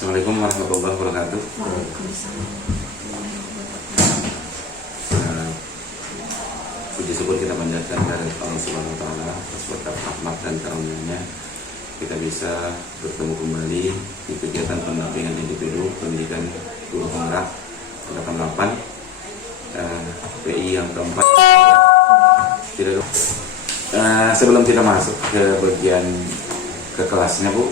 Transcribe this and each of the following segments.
Assalamualaikum warahmatullahi wabarakatuh. Puji syukur kita panjatkan dari Allah Subhanahu wa taala atas berkat rahmat dan karunia-Nya kita bisa bertemu kembali di kegiatan pendampingan individu pendidikan guru penggerak 88 PI yang keempat. Sebelum kita masuk ke bagian ke kelasnya, Bu,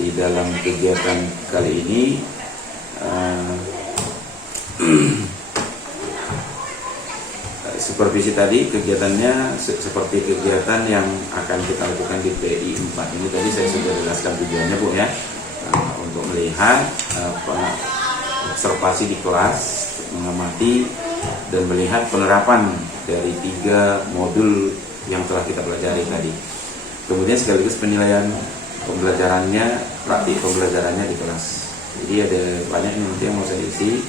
di dalam kegiatan kali ini supervisi tadi kegiatannya seperti kegiatan yang akan kita lakukan di PI 4 ini. Tadi saya sudah jelaskan tujuannya, Bu, ya, untuk melihat observasi di kelas, mengamati dan melihat penerapan dari 3 modul yang telah kita pelajari tadi. Kemudian sekaligus penilaian pembelajarannya, praktik pembelajarannya di kelas. Jadi ada banyak nanti yang mau saya isi,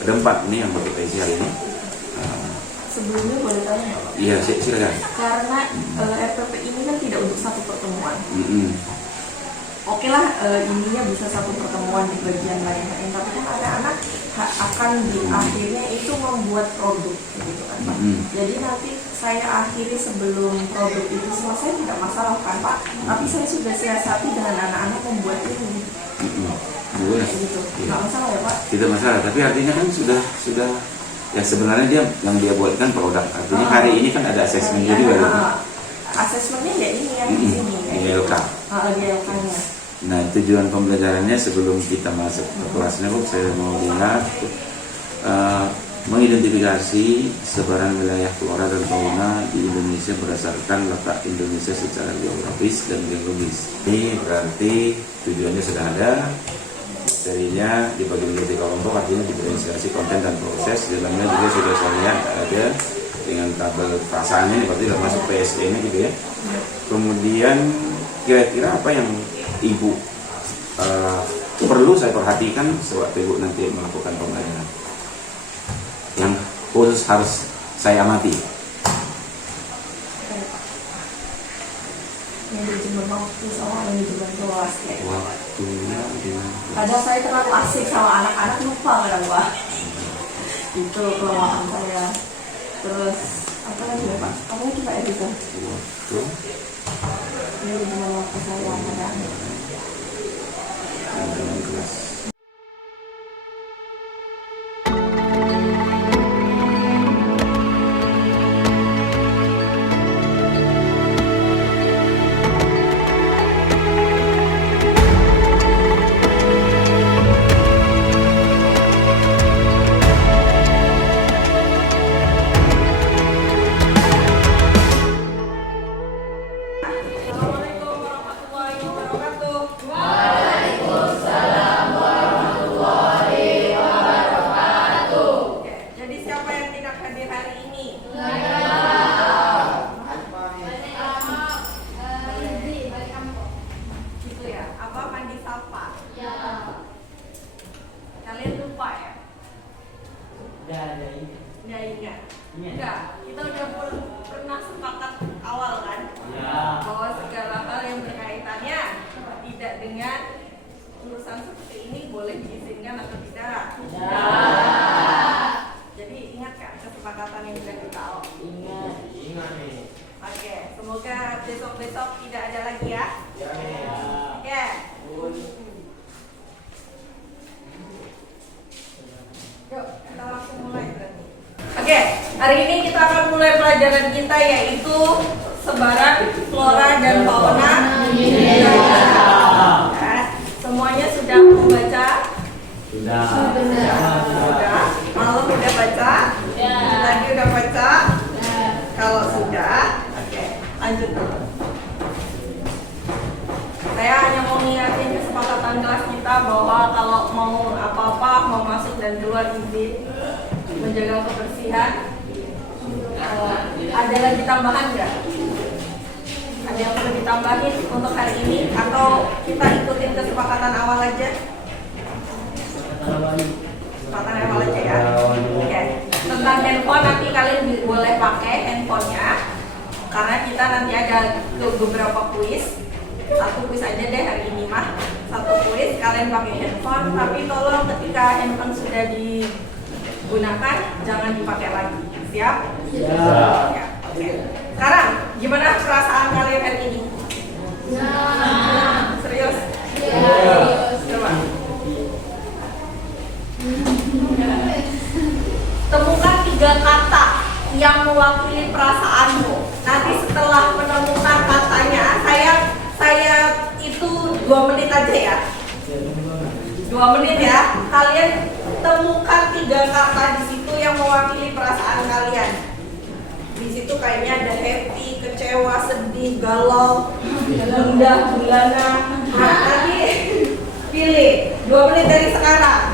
ada 4 nih yang mau kita isi hari ini. Sebelumnya boleh tanya Pak? Iya, silakan. Karena RPP ini kan tidak untuk satu pertemuan. Oke lah, ininya bisa satu pertemuan di bagian lain-lain, tapi kan ada anak akan di akhirnya itu membuat produk, gitu kan Pak. Jadi nanti saya akhiri sebelum produk itu selesai tidak masalah kan Pak, tapi saya sudah siasati dengan anak-anak membuat ini. Boleh. Gitu. Nggak masalah ya Pak? Tidak masalah, tapi artinya kan sudah ya sebenarnya dia yang dia buatkan produk. Artinya hari ini kan ada asesmen juga. Asesmennya ya ini yang di sini. ILK. Di ILK-nya. Nah, tujuan pembelajarannya sebelum kita masuk ke kelasnya, Bu, saya mau lihat mengidentifikasi sebaran wilayah flora dan fauna di Indonesia berdasarkan letak Indonesia secara geografis dan geologis. Ini berarti tujuannya sudah ada. Serinya dibagi menjadi kelompok, artinya diferensiasi konten dan proses. Dalamnya juga sudah saya lihat ada dengan tabel perasaannya, berarti sudah masuk PSE-nya gitu ya. Kemudian kira-kira apa yang Ibu perlu saya perhatikan sewaktu Ibu nanti melakukan pembelajaran yang khusus harus saya amati? Manajemen waktu sama manajemen kelas ya. Waktunya Kadang saya terlalu asik sama anak-anak, lupa kadang Pak. Itu kelemahan saya. Terus apa lagi ya Pak? Apa lagi Pak Edisa? waktu Manajemen waktu saya kadang. dalam kelas. Kalian lupa ya? Nggak ingat? Enggak, kita udah pernah sepakat awal kan? Bahwa segala hal yang berkaitannya tidak dengan urusan seperti ini boleh diizinkan atau tidak? Jadi ingat kan kesepakatan yang sudah kita awal? Ingat nih. Oke, semoga besok-besok tidak ada lagi ya? Oke. Yuk, kita langsung mulai berarti. Oke, hari ini kita akan mulai pelajaran kita yaitu sebaran flora dan fauna di Indonesia. Semuanya sudah membaca? Sudah. Malam udah baca? Tadi udah baca? Kalau sudah, oke, lanjut dulu. Saya hanya mau ngingatin kesepakatan kelas kita bahwa kalau mau apa-apa, mau masuk dan keluar izin, menjaga kebersihan. Ada lagi tambahan nggak? Ada yang perlu ditambahin untuk hari ini atau kita ikutin kesepakatan awal aja? Kesepakatan awal aja ya. Oke. Tentang handphone nanti kalian boleh pakai handphonenya karena kita nanti ada beberapa kuis. Satu kuis aja deh hari ini mah. Satu kuis, kalian pakai handphone, tapi tolong ketika handphone sudah digunakan jangan dipakai lagi. Siap? Siap. Ya, oke. Sekarang gimana perasaan kalian hari ini? Serius? Coba. Temukan 3 kata yang mewakili perasaanmu. Nanti setelah menemukan katanya, saya itu 2 menit aja ya. 2 menit ya. Kalian temukan 3 kata di situ yang mewakili perasaan kalian. Di situ kayaknya ada happy, kecewa, sedih, galau, gundah, gulana. Nah, nanti pilih 2 menit dari sekarang.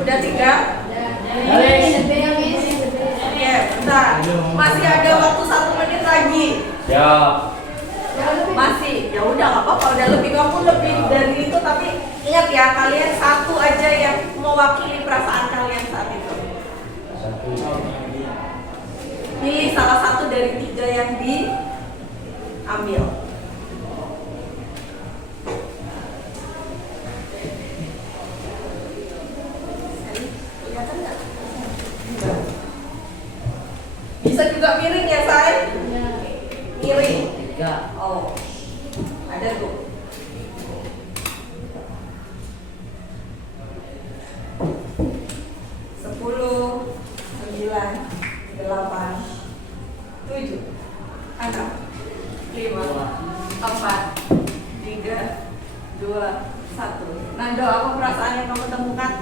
Udah 3? Oke, bentar. Masih ada waktu 1 menit lagi. Siap. Masih, ya udah nggak apa-apa. Udah lebih, kamu lebih dari itu. Tapi ingat ya, kalian satu aja yang mewakili perasaan kalian saat itu. Pilih salah satu dari 3 yang diambil. Kelihatan nggak? Bisa juga miring ya, say? Miring. Oh, ada tuh. 10, 9, 8, 7, 6, 5, 4, 3, 2, 1. Nando, apa perasaan yang kamu temukan?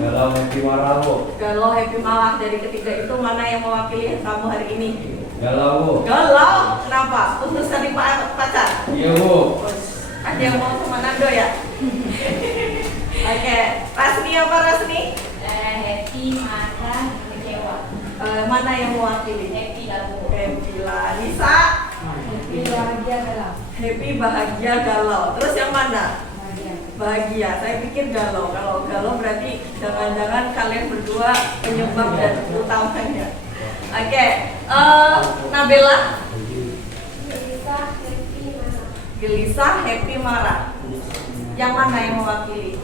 Galau, happy, marah, Bu. Galau, happy, malah. Dari ketiga itu mana yang mewakili kamu hari ini? Galau, Bu. Galau? Kenapa? Putus dari pacar? Iya, Bu. Ada yang mau sama Nando ya? Oke, Rasni apa Rasni? Happy, marah, kecewa. Mana yang mewakili? Happy lah, Bu. Happy lah. Lisa? Happy, bahagia, galau. Happy, bahagia, galau. Terus yang mana? Bahagia. Bahagia. Saya pikir galau. Kalau galau berarti jangan-jangan kalian berdua penyebab dan utamanya. Oke, Nabila? Gelisah, happy, marah. Yang mana yang mewakili?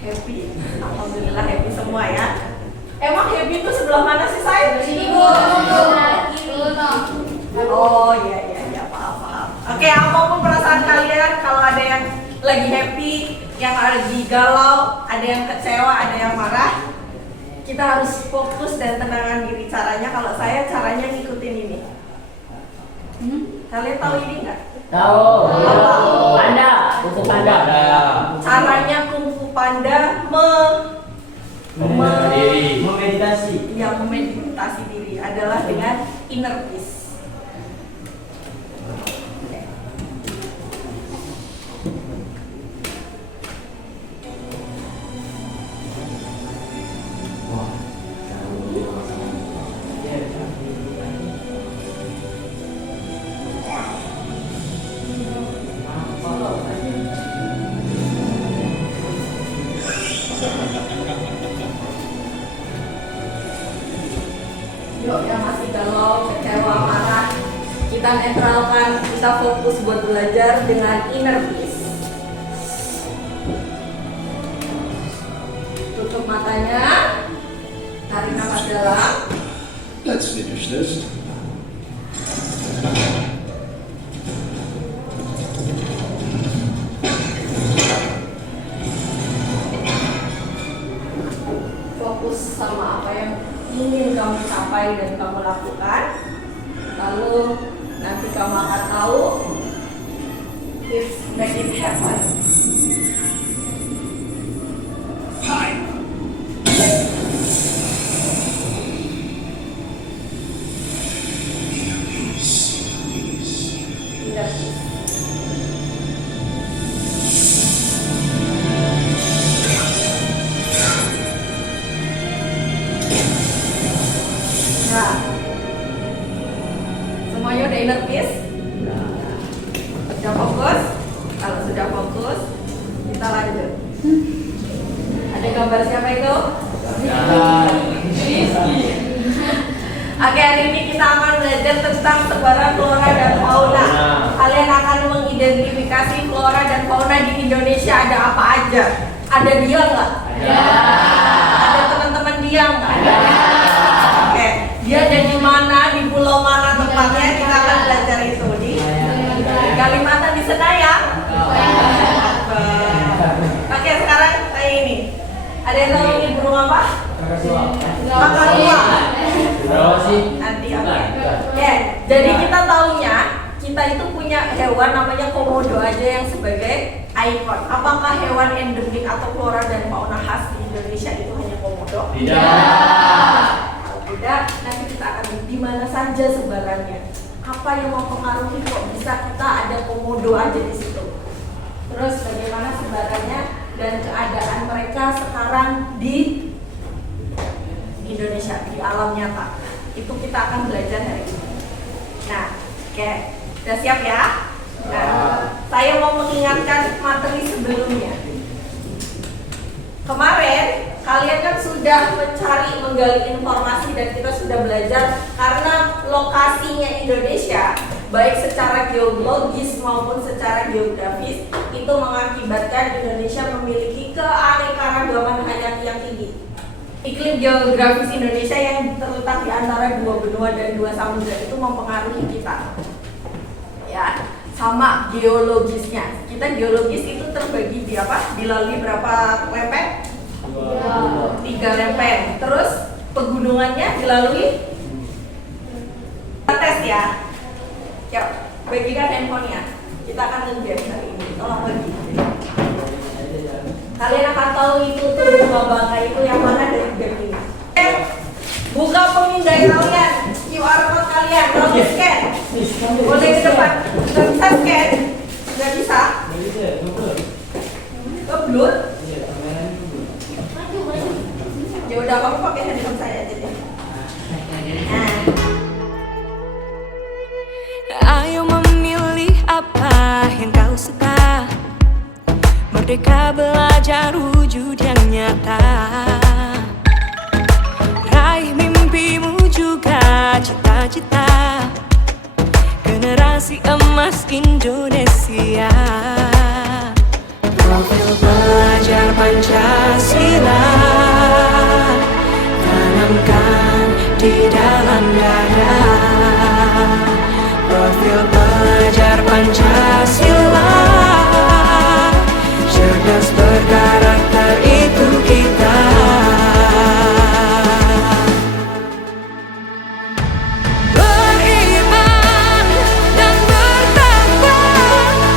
Happy. Alhamdulillah happy semua ya. Emang happy itu sebelah mana sih, saya? Sini, Bu. Oh iya, paham. Oke, apapun perasaan kalian, kalau ada yang lagi happy, yang lagi galau, ada yang kecewa, ada yang marah, kita harus fokus dan tenangkan diri. Caranya, kalau saya caranya ngikutin ini. Kalian tahu ini nggak? Tahu. Panda, buku panda. Caranya kungfu panda Memeditasi. yang memeditasi diri adalah dengan inner peace. Yuk, yang masih galau, kecewa, marah, kita netralkan, kita fokus buat belajar dengan inner peace. Tutup matanya, tarik nafas dalam. Let's finish this. Fokus sama apa yang ingin kamu capai dan kamu lakukan. Lalu nanti kamu akan tahu, it's make it happen. Indah. sudah fokus, kita lanjut. Ada gambar siapa itu? Rizky. Oke, hari ini kita akan belajar tentang sebaran flora dan fauna. Kalian akan mengidentifikasi flora dan fauna di Indonesia ada apa aja. Ada dia nggak? Ada teman-teman dia nggak? Oke, dia ada di mana, di pulau mana tempatnya, kita akan belajar itu di Kalimantan, di Senayan. Oke, sekarang kayak ini. Ada yang tahu ini burung apa? Kakakua. Nanti oke. Ya, jadi kita taunya kita itu punya hewan namanya komodo aja yang sebagai ikon. Apakah hewan endemik atau flora dan fauna khas di Indonesia itu hanya komodo? Tidak. Kalau tidak, nanti kita akan di mana saja sebarannya. Apa yang mempengaruhi kok bisa kita ada komodo aja di situ? Terus bagaimana sebarannya dan keadaan mereka sekarang di Indonesia, di alam nyata. Itu kita akan belajar hari ini. Nah, oke, udah siap ya? Nah, saya mau mengingatkan materi sebelumnya. Kemarin kalian kan sudah mencari, menggali informasi dan kita sudah belajar karena lokasinya Indonesia baik secara geologis maupun secara geografis itu mengakibatkan Indonesia memiliki keanekaragaman hayati yang tinggi. Iklim geografis Indonesia yang terletak di antara dua benua dan dua samudra itu mempengaruhi kita. Ya, sama geologisnya. Kita geologis itu terbagi di apa? Dilalui berapa lempeng? 3 lempeng. Terus pegunungannya dilalui? Kita tes ya. Yuk, bagikan handphonenya. Kita akan nge-game hari ini. Tolong bagi. Kalian akan tahu itu tuh bunga bangkai itu yang mana dari game ini. Buka pemindai kalian, QR code kalian, kalau scan. Boleh ke depan. Nggak bisa scan? Nggak bisa? Keblut? Ya udah, kamu pakai handphone saya aja deh. Ayo memilih apa yang kau suka. Merdeka belajar wujud yang nyata. Raih mimpimu juga cita-cita. Generasi emas Indonesia. Profil pelajar Pancasila tanamkan di dalam dada. Profil pelajar Pancasila cerdas berkarakter itu kita. Beriman dan bertakwa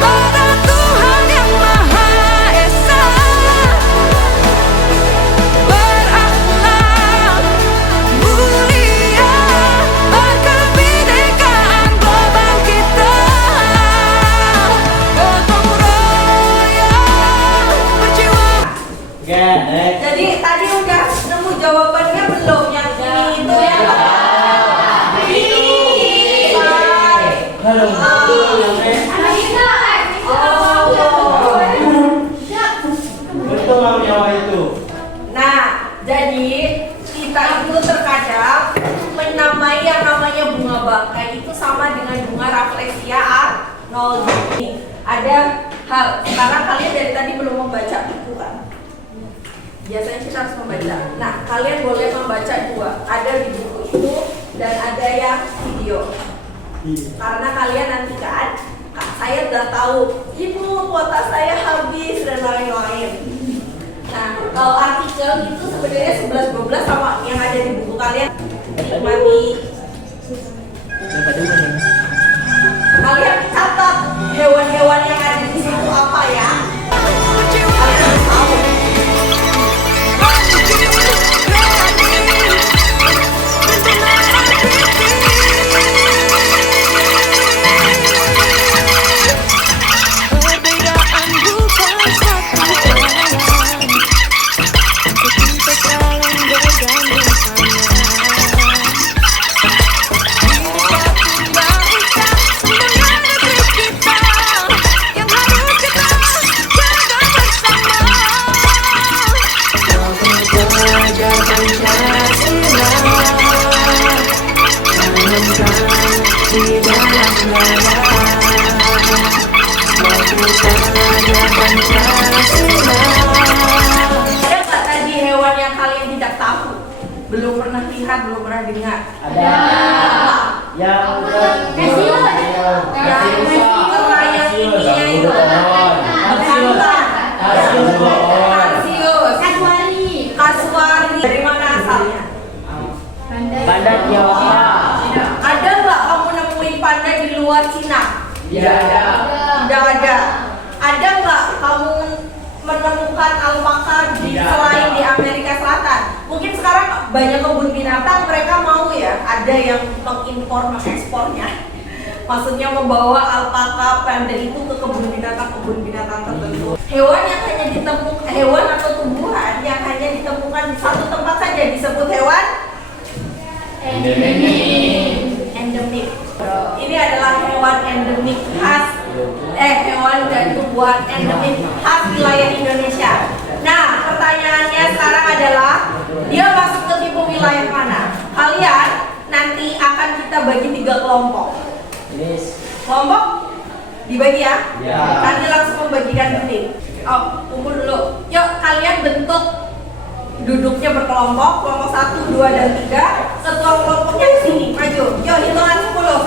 pada Tuhan yang Maha Esa. Berakhlak mulia berkebinekaan global kita. Gotong royong berjiwa. Oke, next. Jadi tadi udah nemu jawabannya belum? Yang ini itu ya? Halo. Betul nggak nyawa itu? Nah, jadi kita itu terkadang menamai yang namanya bunga bangkai itu sama dengan bunga Rafflesia arnoldii. Ada hal, sekarang kalian dari tadi belum membaca buku kan? Biasanya kita harus membaca. Nah, kalian boleh membaca dua. Ada di buku itu dan ada yang video. Karena kalian nanti kan, saya udah tahu, ibu kuota saya habis dan lain-lain. Nah, kalau artikel itu sebenarnya 11-12 sama yang ada di buku kalian. Nikmati. Kalian catat hewan-hewan yang ada di situ apa ya? Kalian harus tahu. Perbedaan bukan satu jalan. Kita saling bergandeng tangan. lihat, belum pernah dengar? Ada. Yang Nelayan ini itu Tarsius, Kasuari. Dari mana asalnya? Panda Tiongkok. Ada nggak kamu nemuin panda di luar Cina? Tidak ada. Tidak ada. Ada nggak kamu menemukan alpaka selain di Amerika Selatan? Mungkin sekarang banyak kebun binatang mereka mau ya, ada yang mengimpor ekspornya. Maksudnya membawa alpaka panda itu ke kebun binatang tertentu. Hewan yang hanya ditemukan, hewan atau tumbuhan yang hanya ditemukan di satu tempat saja disebut hewan endemik. Ini adalah hewan endemik khas hewan dan tumbuhan endemik khas wilayah Indonesia. Nah, pertanyaannya sekarang adalah dia masuk ke tipe wilayah mana? Kalian nanti akan kita bagi 3 kelompok. Kelompok dibagi ya? Ya. Nanti langsung membagikan duit. Oh, kumpul dulu. Yuk, kalian bentuk duduknya berkelompok, kelompok 1, 2, dan 3. Ketua kelompoknya di sini, maju. Yuk, hitungan 10.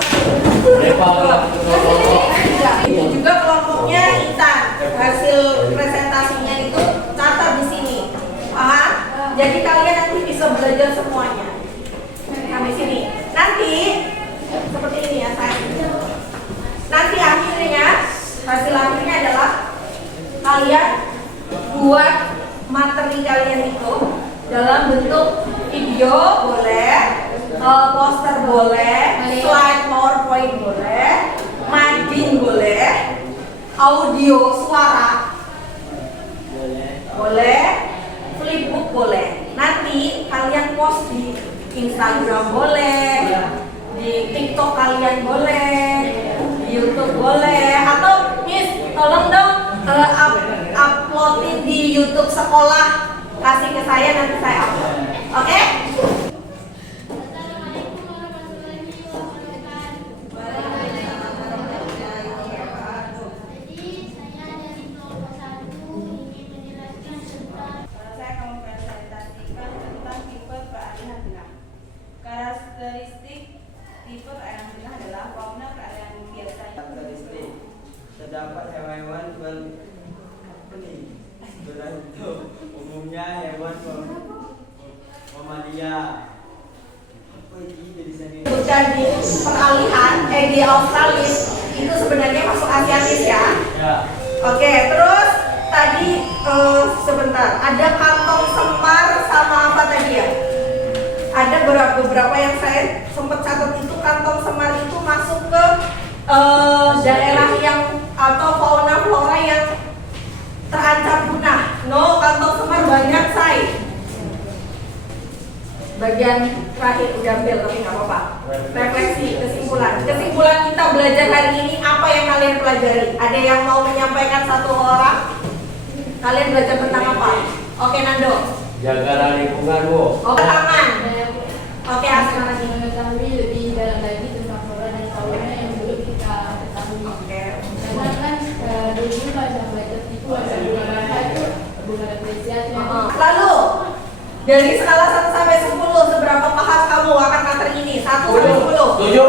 Itu juga kelompoknya Intan. Hasil presentasinya itu catat di sini. Paham? Jadi kalian nanti bisa belajar semuanya. Sampai sini. Nanti seperti ini ya, saya. Nanti akhirnya hasil akhirnya adalah kalian buat materi kalian itu dalam bentuk video boleh, poster boleh, slide PowerPoint boleh, mading boleh, audio suara boleh, flipbook boleh. Nanti kalian post di Instagram boleh, di TikTok kalian boleh, di YouTube boleh, atau Miss tolong dong uploadin di YouTube sekolah, kasih ke saya nanti saya upload. Oke? Saya akan mempresentasikan tentang tipe peralihan benang. Karakteristik tipe peralihan benang adalah warna peralihan biasanya. Karakteristik terdapat hewan-hewan berbentuk umumnya hewan mamalia. Bukan di peralihan di Australia itu sebenarnya masuk Asiatis ya. Ya. Oke, terus tadi sebentar ada kantong semar sama apa tadi ya? Ada beberapa yang saya sempat catat itu kantong semar itu masuk ke daerah yang atau fauna flora yang terancam punah. No, kantong semar banyak say. Bagian terakhir udah ambil tapi nggak apa-apa. Refleksi, kesimpulan kita belajar hari ini apa yang kalian pelajari? Ada yang mau menyampaikan satu orang? Kalian belajar tentang apa? Oke Nando. Jagalah lingkungan, Bu. Oke tangan. Oke Asma lagi. Mengetahui lebih dalam lagi tentang flora dan fauna yang belum kita ketahui. Oke. Karena kan dulu macam baca itu ada bunga apresiasi. Lalu dari skala 1 sampai 10 seberapa paham kamu akan materi ini? 1 sampai 10. 7.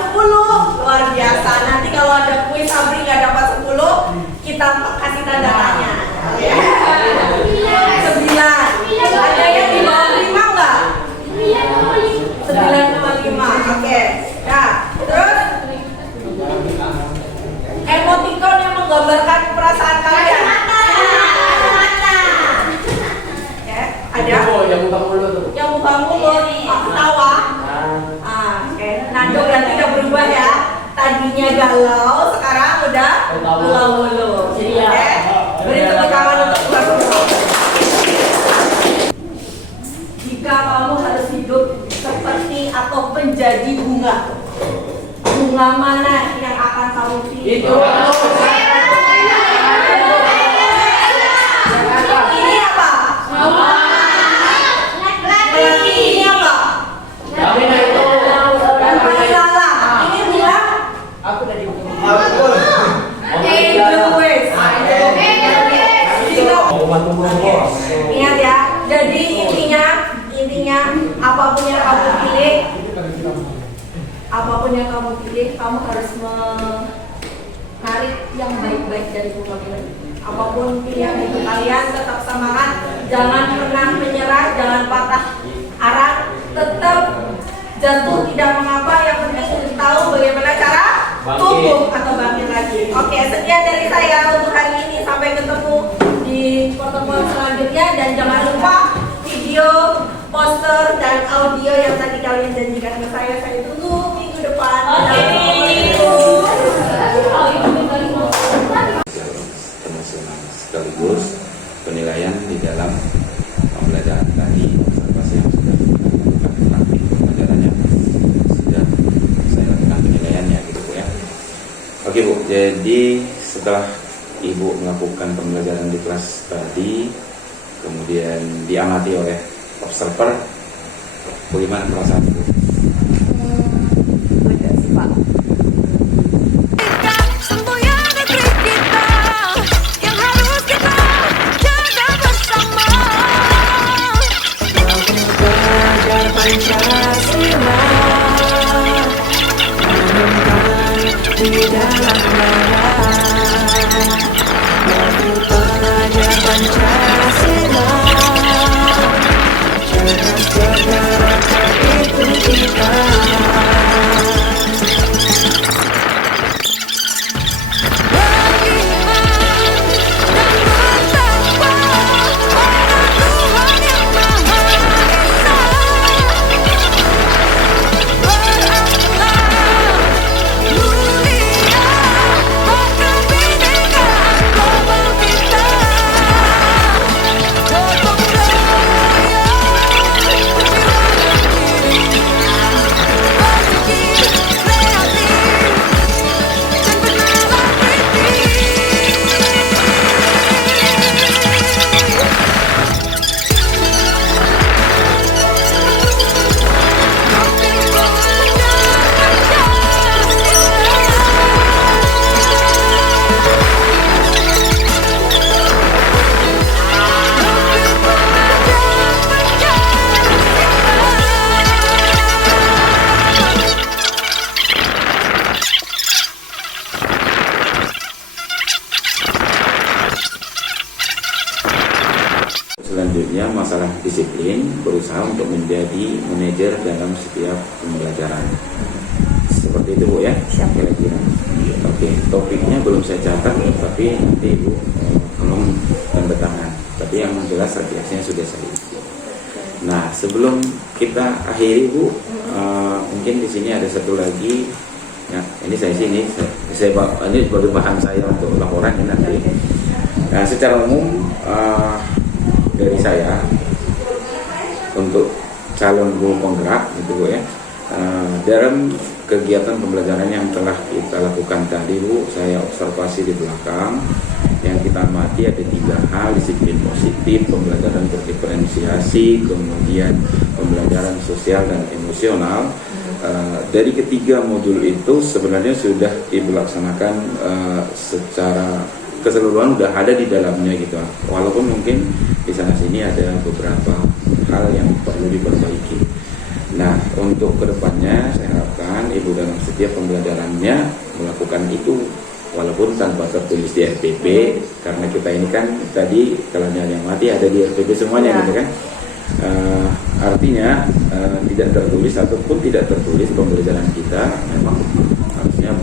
10 luar biasa. Nanti kalau ada kuis Sabri nggak dapat 10, kita kasih tanda tanya. 9. Ada yang di bawah 5 nggak? 9,5. Oke. Nah, terus emoticon yang menggambarkan perasaan kalian. Oke, ada. Yang buka mulut tuh. Yang buka mulut, ketawa. Oke. Nando berarti udah berubah ya. Tadinya galau, sekarang udah mulu. Iya. Oke. Beri tepuk tangan untuk Bapak. Jika kamu harus hidup seperti atau menjadi bunga, bunga mana yang akan kamu pilih? Itu. Ini apa? Berarti ini apa? Tapi nah itu. Salah. Ini bilang Aku tadi. Edelweiss. yang kamu pilih, kamu harus menarik yang baik-baik dari pemilihan. Apapun pilihan itu kalian tetap semangat, jangan pernah menyerah, jangan patah arang, tetap jatuh tidak mengapa, yang penting tahu bagaimana cara tumbuh atau bangkit lagi. Oke, sekian dari saya untuk hari ini, sampai ketemu di pertemuan selanjutnya, dan jangan lupa video, poster, dan audio yang tadi kalian janjikan ke saya tunggu minggu depan. Internasional sekaligus penilaian di dalam pembelajaran tadi, observasi yang sudah dilakukan, praktik pembelajarannya sudah saya lakukan penilaiannya gitu Bu ya. Oke Bu, jadi setelah Ibu melakukan pembelajaran di kelas tadi, kemudian diamati oleh observer, bagaimana perasaan Ibu? Beda sih Pak. Semboyan negeri kita yang harus kita jaga bersama. Belajar Pancasila, tanamkan di dalam dada. Belajar Pancasila, cerdas bergerak itu kita. Selanjutnya masalah disiplin, berusaha untuk menjadi manajer dalam setiap pembelajaran. Seperti itu Bu ya, kira-kira. Oke, topiknya belum saya catat, tapi nanti Ibu tolong tanda tangan. Tapi yang jelas radiasinya sudah saya isi. Nah, sebelum kita akhiri Bu, mungkin di sini ada satu lagi. Ya, ini saya sini, ini sebagai bahan saya untuk laporan ini nanti. Nah, secara umum dari saya untuk calon guru penggerak gitu Bu ya, dalam kegiatan pembelajaran yang telah kita lakukan tadi Bu, saya observasi di belakang yang kita amati ada 3 hal: disiplin positif, pembelajaran berdiferensiasi, kemudian pembelajaran sosial dan emosional. Dari ketiga modul itu sebenarnya sudah Ibu laksanakan secara keseluruhan, udah ada di dalamnya gitu. Walaupun mungkin di sana sini ada beberapa hal yang perlu diperbaiki. Nah, untuk kedepannya saya harapkan Ibu dalam setiap pembelajarannya melakukan itu walaupun tanpa tertulis di RPP, karena kita ini kan tadi kalau yang mati ada di RPP semuanya gitu kan. Artinya tidak tertulis ataupun tidak tertulis pembelajaran kita memang harusnya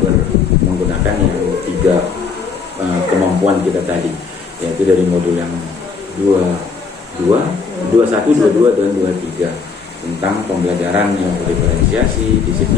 menggunakan yang 3 kemampuan kita tadi, yaitu dari modul yang 21, 22 dan 23 tentang pembelajaran yang berdiferensiasi, disiplin